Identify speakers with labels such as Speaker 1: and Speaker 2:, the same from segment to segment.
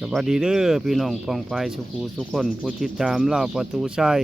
Speaker 1: สวัสดีเด้อพี่น้องปองไปสุขูสุคนผู้ติดตามเล่าประตูใชัย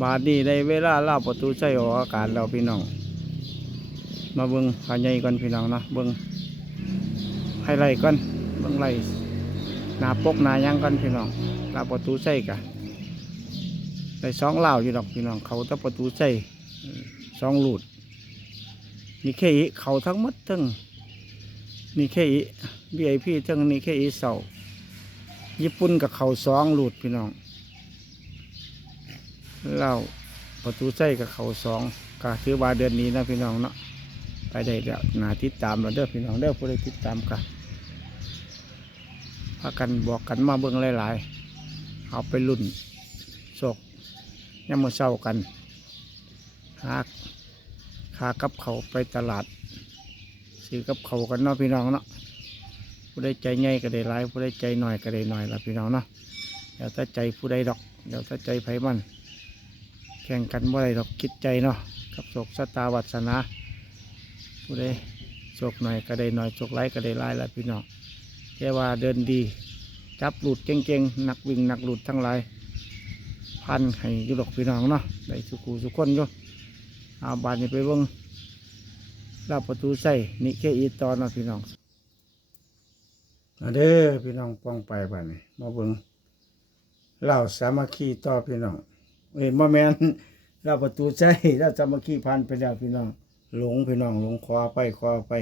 Speaker 1: บาดนี้ในเวลาเล่าประตูใชัยออกอากาศเราพี่น้องมาเบิ้งขาใหญ่ก่อนพี่น้องนะเบิ้งให้ไล่ก่อนเบิ้งไล่นาปกนายังก่อนพี่น้องเล่าประตูใชัยกะได้สองเล่าอยู่ดอกพี่น้องเขาตะประตูใชัยสองหลุดนี่แค่เขาทั้งหมดทั้ง นี่แค่อีวีไอพีทั้งนี้แค่อีเสาญี่ปุ่นกับเขาสองหลุดพี่น้องเล่าประตูใจกับเขาสองก็ถือว่าเดือนนี้นะพี่น้องเนาะไปได้แล้วหนาติดตามเราเด้อพี่น้องเด้อผู้ใดติดตามกันพากันบอกกันมาเบิ่งหลายๆ เอาไปรุ่นโศกย่ำมือเศร้ากันหากคากับเขาไปตลาด ซื้อกับเขากันเนาะพี่น้องเนาะผู้ใดใจใหญ่ก็ได้หลายผู้ใดใจหน่อยก็ได้หน่อยละพี่น้องเนาะเดี๋ยวถ้าใจผู้ใดดอกเดี๋ยวถ้าใจไผมันแข่งกันบ่ได้ดอกคิดใจเนาะกับโศกสตาวัสนาผู้ใดโศกหน่อยก็ได้หน่อยโศกหลายก็ได้หลายละพี่น้องแค่ว่าเดินดี จับหลุดเก่งๆนักวิ่งนักหลุดทั้งหลายพันให้ยุดอกพี่น้องเนาะได้สุขูสุขคนอยู่เอาบานนี้ไปเบิ่ง ลาบประตูใส่นี่แค่อีตอนเนาะพี่น้องเด้อพี่น้องป้องไปบ้านนี้มาเบิ่งเล่าสามัคคีต่อพี่น้องเห็นบ่แมนเล่าประตูใจเล่าสามัคคีผ่านไปแล้วพี่น้อง หลงพี่น้องหลงคอไปคอไป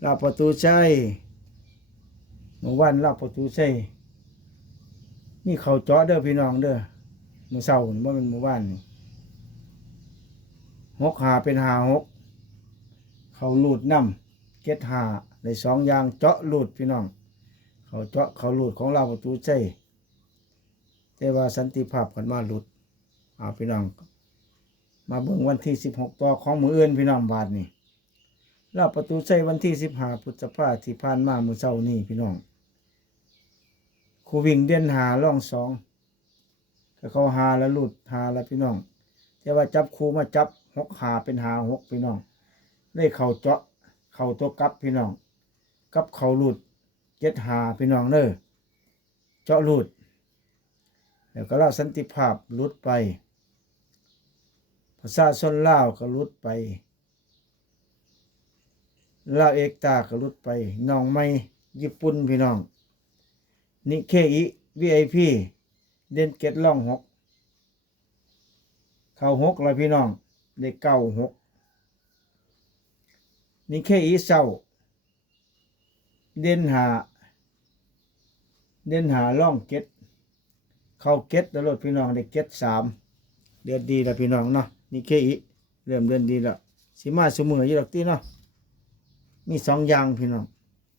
Speaker 1: เล่าประตูใจเมื่อวันเล่าประตูใจนี่เขาเจาะเด้อพี่น้องเด้อเมื่อเช้านี่บ่แม่นเมื่อวานนี่หกหาเป็นหาหก เขาหลุดน้ำเก็ดหาในสองอย่างเจาะหลุดพี่น้อง เขาเจาะเขาหลุดของเราประตูใจแต่ว่าสันติภาพกันมาหลุดเอาพี่น้อง มาเบิ่งวันที่สิบหกต่อของมืออื่นพี่น้องบาทนี่เราประตูใจวันที่สิบห้าพฤษภาที่ผ่านมามือเช้านี่พี่น้องครูวิ่งเด่นหาล่องสองก็เขาหาแล้วหลุดหาแล้วพี่น้องแต่ว่าจับครูมาจับหกหาเป็นหาหกพี่น้อง ได้เข่าเจาะเข่าตัวกับพี่น้อง กับเข่าหลุดเจ็ดหาพี่น้องเด้อเจาะหลุดแล้วก็ลาสันติภาพหลุดไปภาษาชนลาวก็หลุดไปลาเอกตาก็หลุดไปน้องไม่ญี่ปุ่นพี่น้อง นิเคอิวีไอพีเด่นเกตล่องหกเข่าหกเลยพี่น้องได้เก้าหก นี่แค่อีเศร้าเด่นหาเด่นหาล่องเก็ดเข้าเก็ดแล้วรถพี่น้องได้เก็ดสามเดือนดีแล้วพี่น้องเนาะนี่แค่อีเริ่มเดือนดีแล้วสิมาสมืออยู่ดอกที่เนาะมีสองอย่างพี่น้อง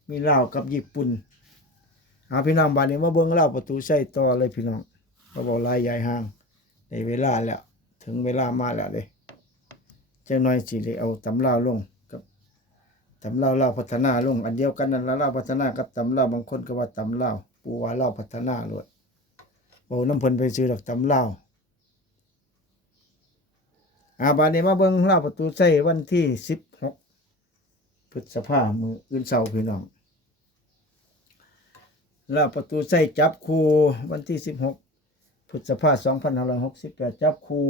Speaker 1: มีลาวกับญี่ปุ่นหาพี่น้องบ้านนี้มาเบิ้งเลาประตูใส่ต่อเลยพี่น้องก็บอกลายใหญ่ห่างในเวลาแล้ว ถึงเวลามาแล้วเลยจังน้อยสิได้เอาตำลาลง ตำเล่าเล่าพัฒนาลงอันเดียวกันนั่นละเล่าพัฒนากับตำเล่าบางคนก็ว่าตำเล่าปูว่าเล่าพัฒนาเลยโอ้น้ำพนไปซื้อดอกตำเล่าอาบานนี้มาเบิ่งเล่าประตูใส่วันที่สิบหกพฤษภามืออื่นเสาพี่น้องเล่าประตูใส่จับคูวันที่สิบหกพฤษภาสองพันห้าร้อยหกสิบแปดจับคู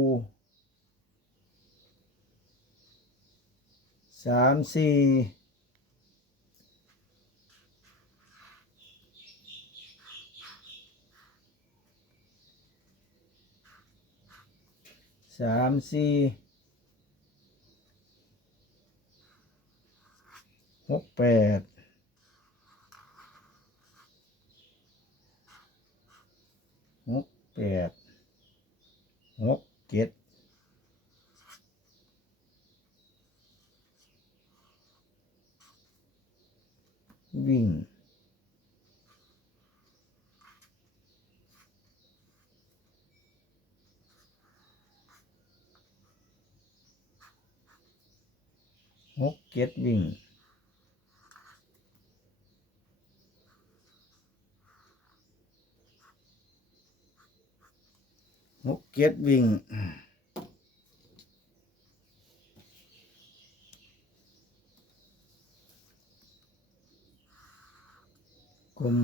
Speaker 1: สามสี่ สามสี่หกแปดหกแปดหกเจ็ดวิ่ง หกเจ็ดวิ่งหกเจ็ดวิ่งกลม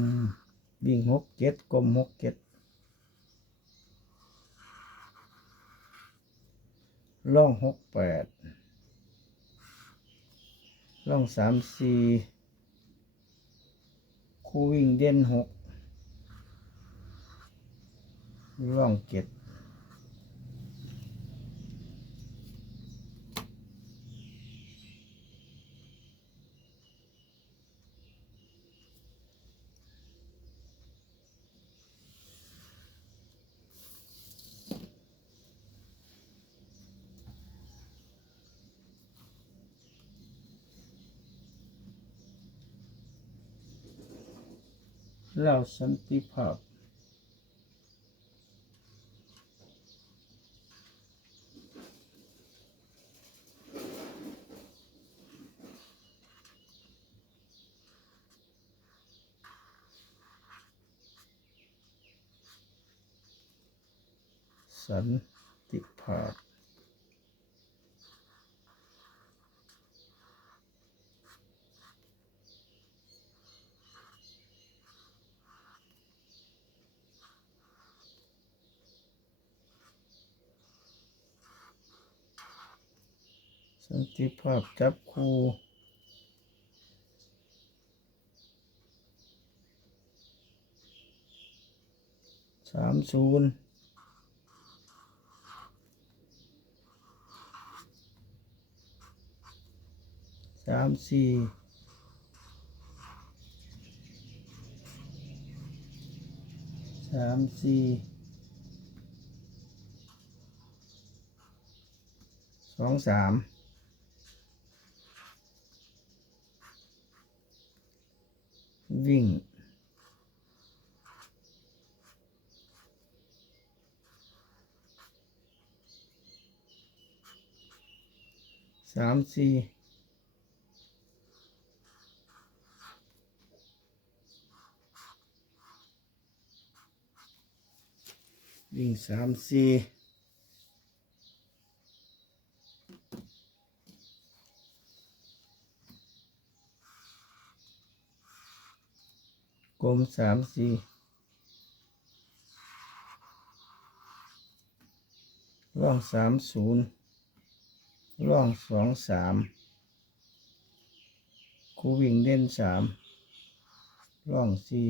Speaker 1: วิ่งหกเจ็ดกลมหกเจ็ดล่องหกแปด ล่องสามสี่คู่วิ่งเด่นหกล่องเจ็ด เราสันติภาพ สันติภาพ สันติภาพจับคู่สามศูนย์สามสี่สามสี่สองสาม วิ่ง สามสี่วิ่งสามสี่ กลมสามสี่ร่องสามศูนย์ร่องสองสามคูวิ่งเด่นสามร่องสี่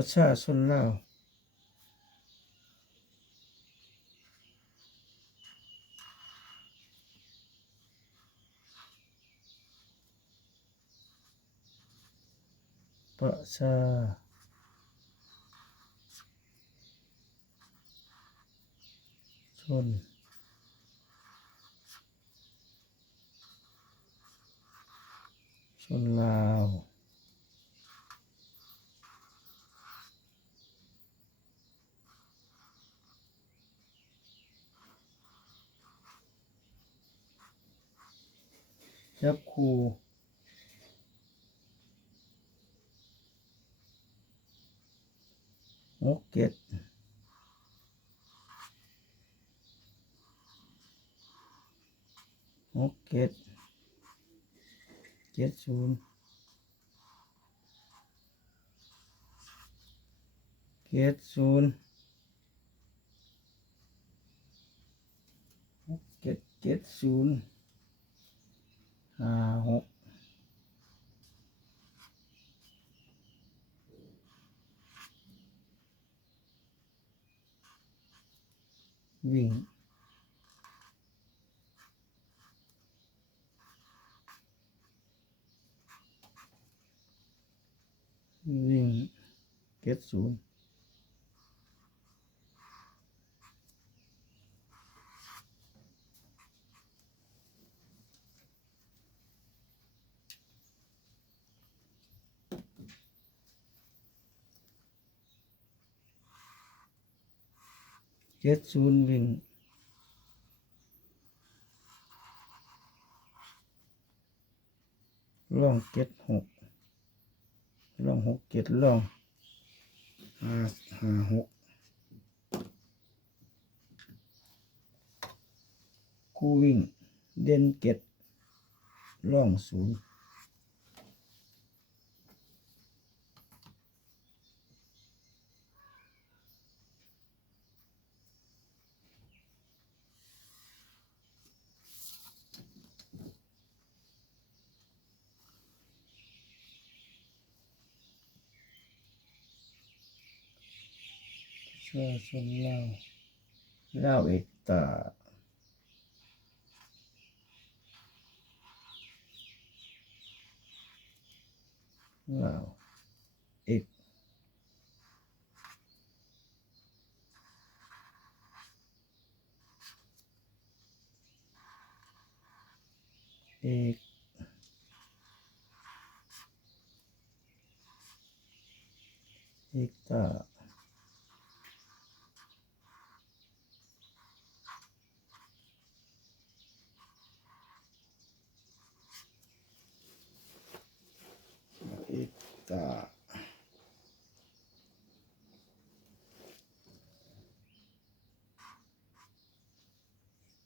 Speaker 1: ประชาชนลาวประชาชนชนลาว จับคู่หกเจ็ดหกเจ็ดเจ็ดศูนย์เจ็ดศูนย์หกเจ็ดเจ็ดศูนย์ ห้าหกวิ่งวิ่งเก็ดศูนย์ จ็ดศูนย์วิ่งล่องเจ็ดหกล่องหกเจ็ดล่องห้าห้าหกคู่วิ่งเด่นเจ็ดล่องศูนย์ ชื่อชนเล่าเล่าเอกตาเล่าเอกเอกเอกตา อีกตา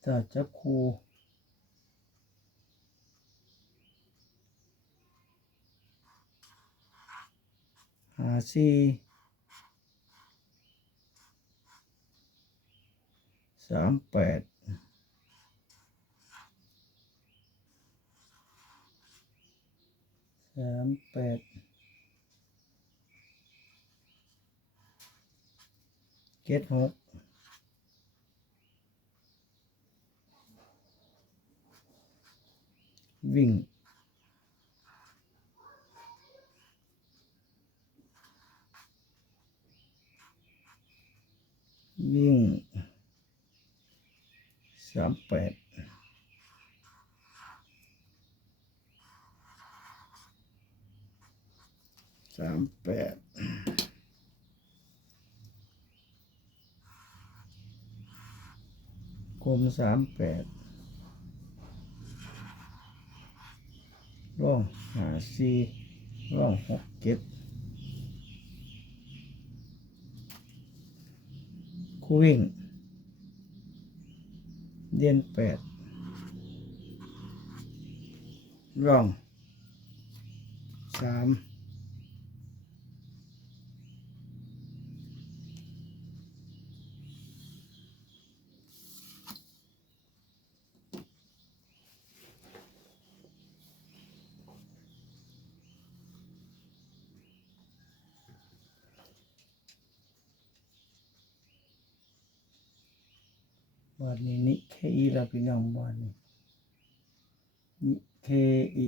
Speaker 1: ตาจับคูหาซีสามแปดสามแปดเจ็ดหก วิ่ง วิ่งสามแปดสามแปดกลมสามแปด ร่องหาซีร่องหกเก็บคู่วิ่ง เดียนแปดร่องสาม วันนี้นิเคอีลาพี่น้องวันนี้นิเคอี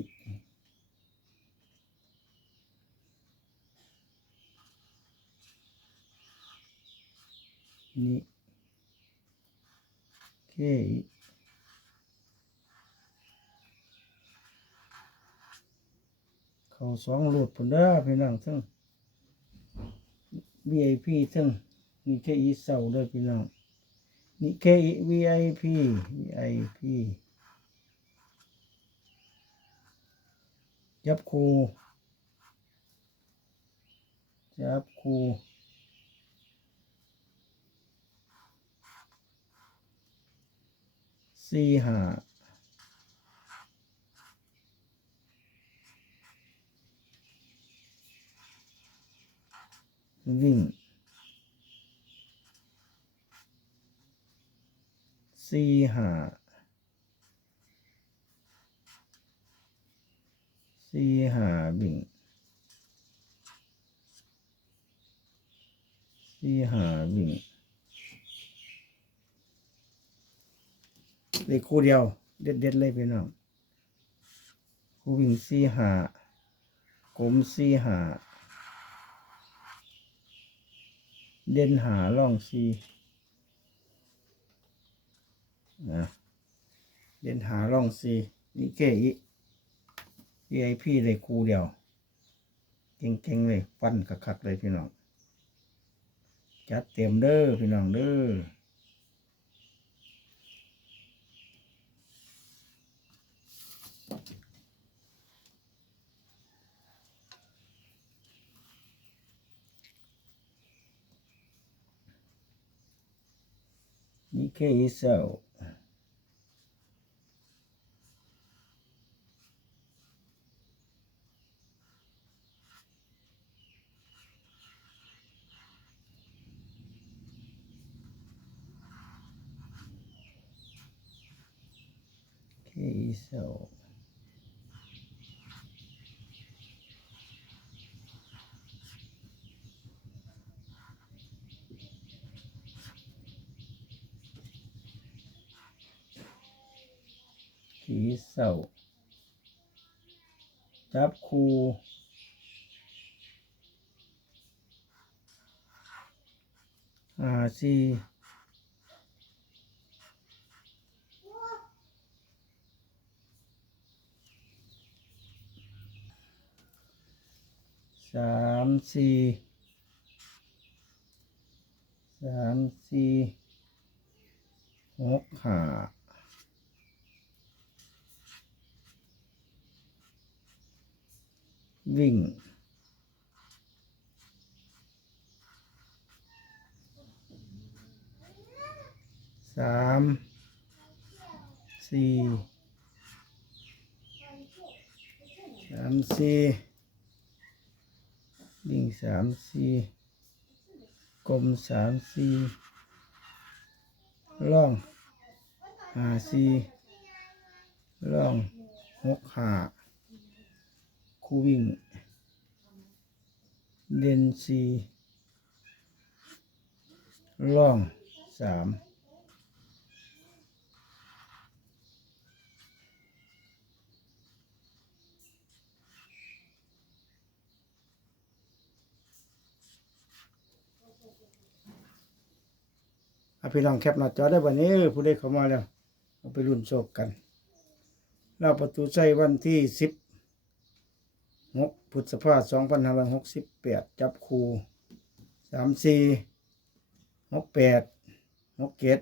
Speaker 1: นิเคอีเขาสองหลุดผลเด้อพี่น้องทั้ง VIP ทั้งนิเคอีเสาเด้อพี่น้อง นิเคอี VIP VIP จับครูจับครูสี่หาวิ่ง สี่ห้าสี่ห้าวิ่งสี่ห้าวิ่งเลขคู่เดียว เด็ดเด็ดเลยพี่น้องคู่วิ่งสี่ห้ากลมสี่ห้าเด่นหาล่องสี่ นะเด่นหาร่องซีนิเกอีไอพี่เลยคูเดียว เก่งๆเลยปั้นคักๆเลยพี่น้อง จัดเต็มเด้อพี่น้องเด้อนี่เคอีเซลาขีเศร้าจับคูอาซี สามสี่สามสี่หกห้าวิ่งสามสี่สามสี่ วิ่งสามสี่กลมสามสี่ล่องหาสี่ล่องหกหาคู่วิ่ง เด่นสี่ล่องสาม พี่น้องแคปหน้าจอได้วันนี้ผู้ใดเข้ามาแล้วเอาไปรุ่นโชคกัน เราประตูใจวันที่สิบหกพฤษภาสองพันห้าร้อยหกสิบแปดจับคูสามสี่หกแปดหกเจ็ด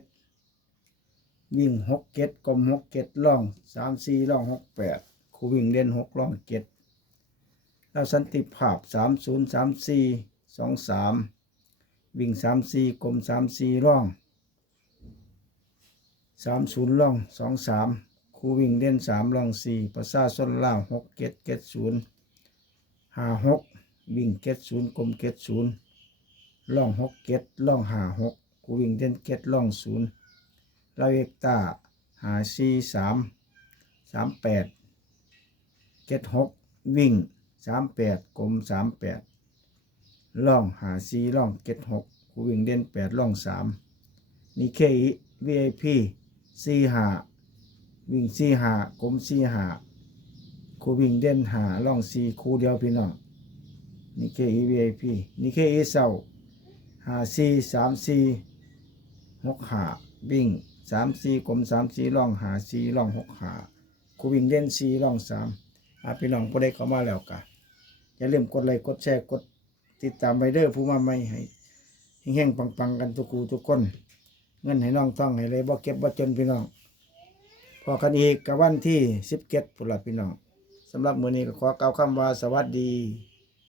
Speaker 1: วิ่งหกเจ็ดกลมหกเจ็ดล่องสามสี่ล่องหกแปดคูวิ่งเล่นหกล่องเจ็ดเราสันติภาพสามศูนย์สามสี่สองสามวิ่งสามสี่กลมสามสี่ล่อง สามศูนย์ล่องสองสามคูวิ่งเด่นสามล่องสี่ประสาส้นล่างหกเก็ดเก็ดศูนย์หาหกวิ่งเก็ดศูนย์กลมเก็ดศูนย์ล่องหกเก็ดล่องหาหกคูวิ่งเด่นเก็ดล่องศูนย์ลาเวกตาหาสี่สามสามแปดเก็ดหกวิ่งสามแปดกลมสามแปดล่องหาสี่ล่องเก็ดหกคูวิ่งเด่นแปดล่องสามนี่เคอี VIP สี่หาวิ่งสี่หากลมสี่หาครูวิ่งเด่นหาล่องสี่ครูเดียวพี่น้องนี่เคอี VIP นี่เคอีเศร้าหาสี่สามสี่หกหาวิ่งสามสี่กลมสามสี่ล่องหาสี่ล่องหกหาครูวิ่งเด่นสี่ล่องสามอาพี่น้องผู้ใดเข้ามาแล้วกะอย่าลืมกดไลค์กดแชร์กดติดตามไปเด้อผู้มาใหม่ให้แห้งๆปังๆกันทุกคูทุกคน เงินให้น้องต้องให้เลยบ่เก็บบ่จนพี่น้องพอกันอีกกับวันที่สิบเก็ดพุ่นละพี่น้องสำหรับมื้อนี้ก็ขอกล่าวคำว่าสวัสดี